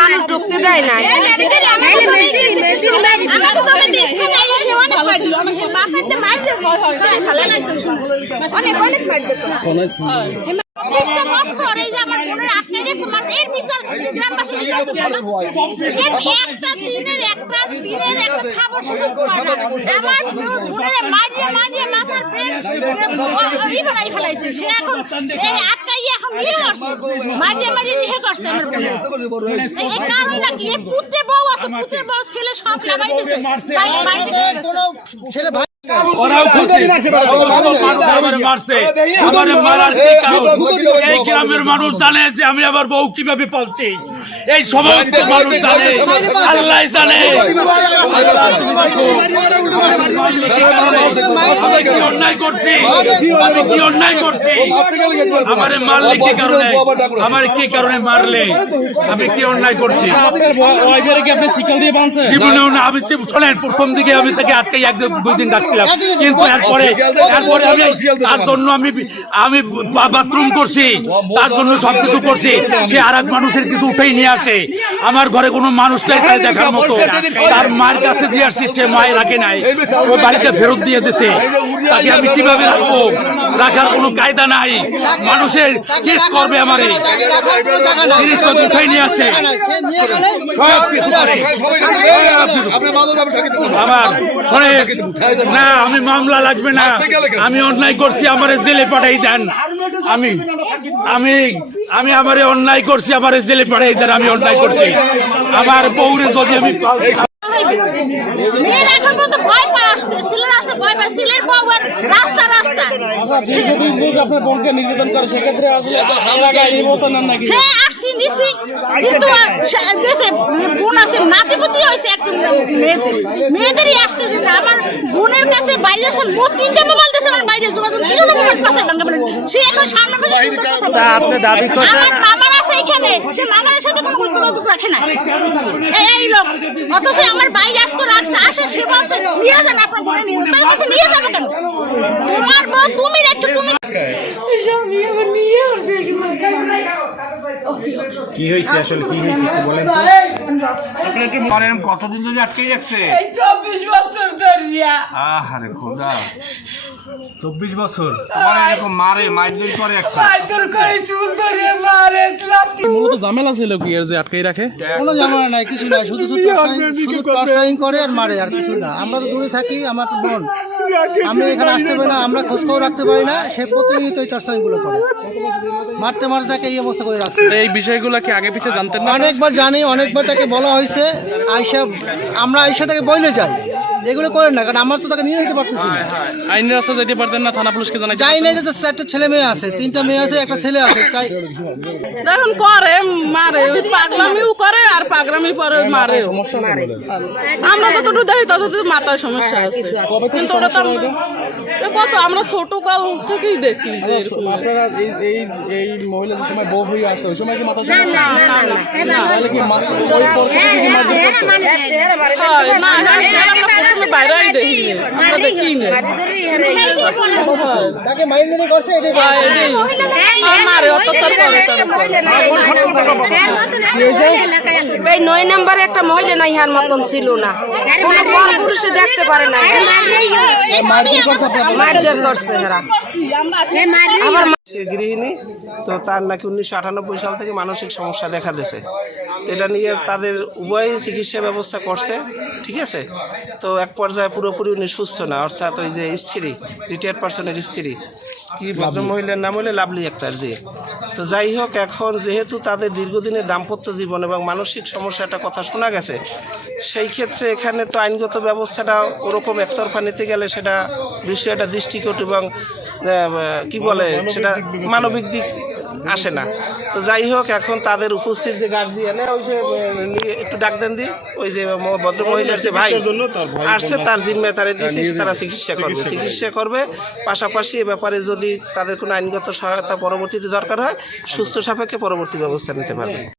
মানুষ ঢুকতে দেয় না। গ্রামের মানুষ জানে যে আমি আবার বউ কিভাবে পালছি, এই সমস্ত মানুষ জানে, আল্লাহ জানে। অন্যায় করছি, কি অন্যায় করছি? আমারে মারলে কি কারণে, আমার কি কারণে মারলে, আমি কি অন্যায় করছি? জীবনেও না। আমি শোনেন, প্রথম দিকে আমি তাকে আটকে 1-2 দিন ডাকছিলাম, কিন্তু এরপরে আমি তার জন্য আমি বাথরুম করছি, তার জন্য সবকিছু করছি। সে আর এক মানুষের কিছু উঠেই নিয়ে আসে। আমার ঘরে কোনো মানুষ নাই তাই দেখার মতো। তার মায়ের কাছে দিয়ে আসছে, সে মায়ের রাখে নাই, ও বাড়িতে ফেরত দিয়ে দিছে। তাকে আমি কিভাবে রাখবো? রাখার কোনো কায়দা নাই। মানুষের কেস করবে আমারে, জিনিসপত্র উঠাই নিয়ে আসে, সব কিছু করে। আমার শোনে না, আমি মামলা লাগবে না, আমি অন্যায় করছি, আমারে জেলে পাঠাই দেন। আমি আমি আমি আমারে অন্যায় করছি, আমারে জেলে পাঠাই দেন। আমি অন্যায় করছি, আমার বউরে যদি আমি মেয়েদেরই আসতে দিন। আমার বোনের কাছে বাইরে 3টা মোবাইল দিয়েছে, আমার বাইরে যোগাযোগ সে এখন সামনে আপনি দাবি করছেন আমার মামার আছে এখানে, সে মামার সাথে কোনো যোগাযোগ রাখে না। এই লোক অথচ আমার বাইরে আসতে রাখছে, আসে সে বলছে নিয়ে যান, আপনার বোনে নিয়ে যান। তাই বলছে নিয়ে যাবে কেন? তোমার বউ তুমি একটু তুমি কি হয়েছে আসলে, কি হয়েছে বলেন তো? কতদিন ধরে আটকে যাচ্ছে? 24 বছর ধরিয়া। আহারে খোদা, 24 বছর তোমার এরকম মারে, মারধর করে, মারধর করে, চুল ধরে মারে। মূলত ঝামেলা ছিল কি এর যে আটকে রাখে? কোনো ঝামেলা নাই, কিছু নাই, শুধু টর্চারিং করে আর মারে, আর কিছু না। আমরা তো দূরে থাকি, আমার বোন, আমি এখানে আসতে পারি না, আমরা খোঁজখবর রাখতে পারি না। সে প্রতিনিয়ত এই টর্চারিং গুলো করে, মারতে মারতে তাকে এই অবস্থা করে রাখছে। এই বিষয়গুলো কি আগে পিছে জানতেন না? অনেকবার জানি, অনেকবার তাকে বলা হয়েছে। আমরা আয়সা তাকে বলে যাই এগুলো করেন না, কারণ আমরা তো তাকে নিয়ে যেতে পারতেছি না। আইনের রাস্তা যেতে পারতেন না, থানা পুলিশকে জানাই যাই নাই। যে 4টা ছেলে মেয়ে আছে, 3টা মেয়ে আছে, একটা ছেলে আছে। তাই দেখুন করে মারে, পাগলামিও করে আর পাগলামি পরে মারে। আমরা যতটুকু দেখি ততটুকু মাথায় সমস্যা আছে, কিন্তু ওটা তো কত আমরা ছোট কাল থেকেই দেখি। আপনারা এই মহিলা যে সময় বউ হয়ে আসছে, ওই সময় কি মাথা সমস্যা? তাহলে কি ওই পর থেকে কি বাইরেই দেখি, আমরা দেখি না তাকে মাইলজানি করছে, এটাই মারে অত্যাচার করে। এই 9 নম্বরে একটা মহিলা নাই, হার মতন ছিল না, কোনো পুরুষে দেখতে পারে না। মারধর করছে সে গৃহিণী তো, তার নাকি 1998 সাল থেকে মানসিক সমস্যা দেখা দিয়েছে। এটা নিয়ে তাদের উভয়ই চিকিৎসা ব্যবস্থা করছে, ঠিক আছে। তো এক পর্যায়ে পুরোপুরি উনি সুস্থ না, অর্থাৎ ওই যে স্ত্রী, রিটায়ার্ড পার্সনের স্ত্রী, কি ভদ্রমহিলার নাম হলে লাভলি আক্তার জি। তো যাই হোক, এখন যেহেতু তাদের দীর্ঘদিনের দাম্পত্য জীবন এবং মানসিক সমস্যাটা কথা শোনা গেছে, সেই ক্ষেত্রে এখানে তো আইনগত ব্যবস্থাটা ওরকম একতরফা নিতে গেলে সেটা বিষয়টা দৃষ্টিকট এবং কি বলে সেটা মানবিক দিক আসে না। তো যাই হোক, এখন তাদের উপস্থিত যে গার্জিয়ান, ওই যে একটু ডাক দেন দি, ওই যে ভদ্রমহিলার যে ভাই আসছে, তার জিম্মায় তারা দিয়েছে, তারা চিকিৎসা করবে। পাশাপাশি এ ব্যাপারে যদি তাদের কোনো আইনগত সহায়তা পরবর্তীতে দরকার হয়, সুস্থ সাপেক্ষে পরবর্তী ব্যবস্থা নিতে পারবে।